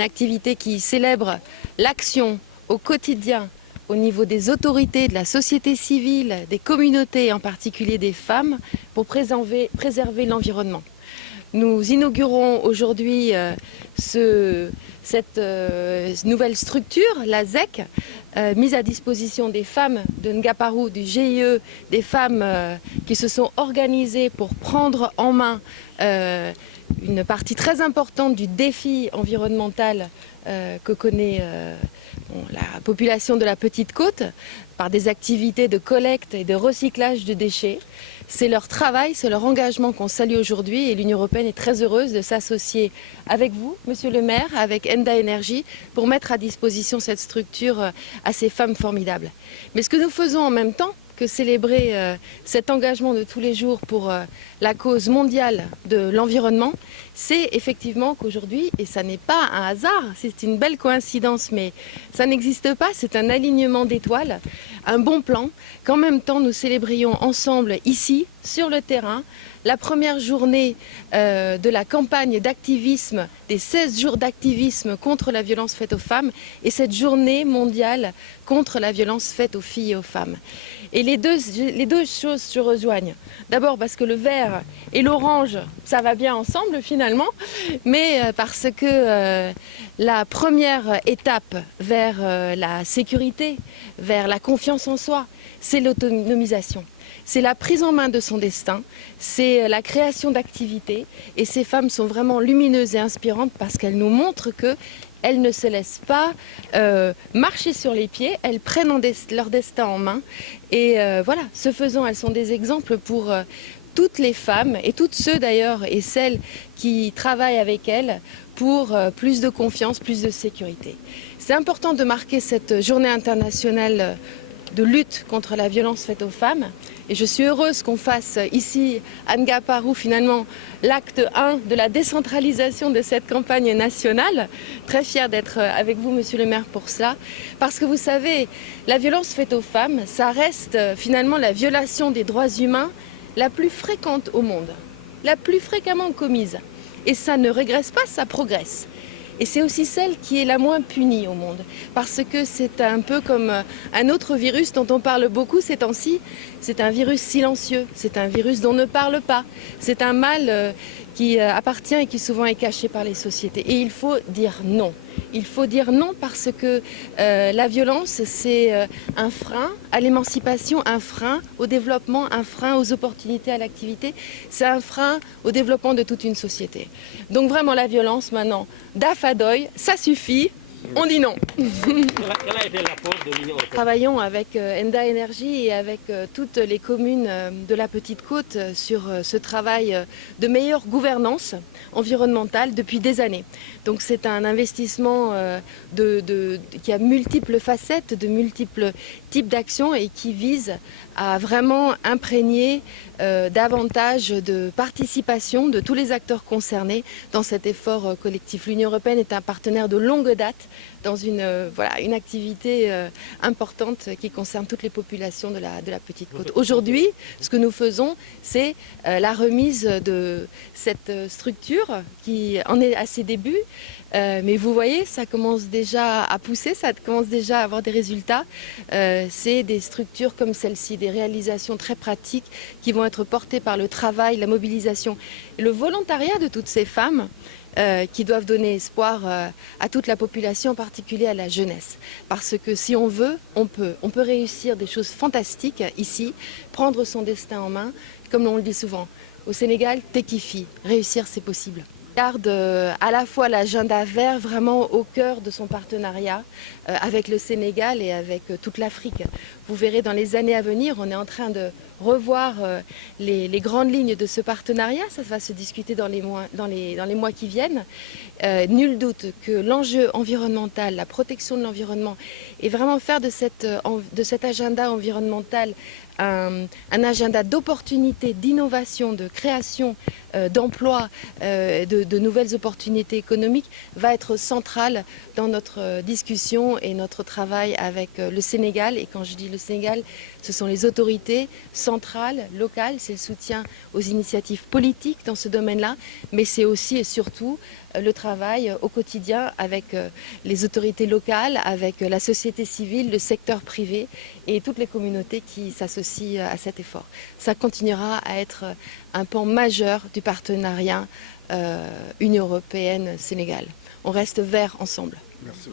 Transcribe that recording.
une activité qui célèbre l'action au quotidien au niveau des autorités, de la société civile, des communautés, et en particulier des femmes, pour préserver l'environnement. Nous inaugurons aujourd'hui cette nouvelle structure, la ZEC, mise à disposition des femmes de Ngaparou, du GIE, des femmes qui se sont organisées pour prendre en main une partie très importante du défi environnemental que connaît la population de la Petite Côte par des activités de collecte et de recyclage de déchets. C'est leur travail, c'est leur engagement qu'on salue aujourd'hui et l'Union européenne est très heureuse de s'associer avec vous, Monsieur le maire, avec Enda Energy, pour mettre à disposition cette structure à ces femmes formidables. Mais ce que nous faisons en même temps que célébrer cet engagement de tous les jours pour la cause mondiale de l'environnement, c'est effectivement qu'aujourd'hui, et ça n'est pas un hasard, c'est une belle coïncidence, mais ça n'existe pas, c'est un alignement d'étoiles, un bon plan, qu'en même temps nous célébrions ensemble ici, sur le terrain, la première journée de la campagne d'activisme, des 16 jours d'activisme contre la violence faite aux femmes et cette journée mondiale contre la violence faite aux filles et aux femmes. Et les deux choses se rejoignent. D'abord parce que le vert et l'orange, ça va bien ensemble finalement, mais parce que la première étape vers la sécurité, vers la confiance en soi, c'est l'autonomisation. C'est la prise en main de son destin, c'est la création d'activités et ces femmes sont vraiment lumineuses et inspirantes parce qu'elles nous montrent qu'elles ne se laissent pas marcher sur les pieds, elles prennent leur destin en main et voilà, ce faisant, elles sont des exemples pour toutes les femmes et toutes ceux d'ailleurs et celles qui travaillent avec elles pour plus de confiance, plus de sécurité. C'est important de marquer cette journée internationale de lutte contre la violence faite aux femmes. Et je suis heureuse qu'on fasse ici, à Ngaparou, finalement, l'acte 1 de la décentralisation de cette campagne nationale. Très fière d'être avec vous, Monsieur le maire, pour cela. Parce que vous savez, la violence faite aux femmes, ça reste finalement la violation des droits humains la plus fréquente au monde, la plus fréquemment commise. Et ça ne régresse pas, ça progresse. Et c'est aussi celle qui est la moins punie au monde, parce que c'est un peu comme un autre virus dont on parle beaucoup ces temps-ci. C'est un virus silencieux, c'est un virus dont on ne parle pas. C'est un mal qui appartient et qui souvent est caché par les sociétés. Et il faut dire non. Il faut dire non parce que la violence, c'est un frein à l'émancipation, un frein au développement, un frein aux opportunités, à l'activité. C'est un frein au développement de toute une société. Donc vraiment la violence maintenant, d'Afadoy, ça suffit. On dit non. Quel a été l'apport de l'Union européenne ? Nous travaillons avec Enda Energy et avec toutes les communes de la Petite Côte sur ce travail de meilleure gouvernance environnementale depuis des années. Donc c'est un investissement qui a multiples facettes, de multiples types d'actions et qui vise à vraiment imprégner davantage de participation de tous les acteurs concernés dans cet effort collectif. L'Union européenne est un partenaire de longue date dans une activité importante qui concerne toutes les populations de la Petite Côte. Aujourd'hui, ce que nous faisons, c'est la remise de cette structure qui en est à ses débuts. Mais vous voyez, ça commence déjà à pousser, ça commence déjà à avoir des résultats. C'est des structures comme celle-ci, des réalisations très pratiques qui vont être portées par le travail, la mobilisation et le volontariat de toutes ces femmes qui doivent donner espoir à toute la population, en particulier à la jeunesse. Parce que si on veut, on peut. On peut réussir des choses fantastiques ici, prendre son destin en main, comme on le dit souvent. Au Sénégal, Tekifi, réussir c'est possible. Garde à la fois l'agenda vert vraiment au cœur de son partenariat avec le Sénégal et avec toute l'Afrique. Vous verrez dans les années à venir, on est en train de revoir les grandes lignes de ce partenariat. Ça va se discuter dans les mois qui viennent. Nul doute que l'enjeu environnemental, la protection de l'environnement et vraiment faire de cet agenda environnemental un agenda d'opportunités, d'innovation, de création d'emplois, de nouvelles opportunités économiques va être central dans notre discussion et notre travail avec le Sénégal. Et quand je dis le Sénégal, ce sont les autorités centrales, locales, c'est le soutien aux initiatives politiques dans ce domaine-là, mais c'est aussi et surtout le travail au quotidien avec les autorités locales, avec la société civile, le secteur privé et toutes les communautés qui s'associent à cet effort. Ça continuera à être un pan majeur du partenariat Union européenne-Sénégal. On reste verts ensemble. Merci.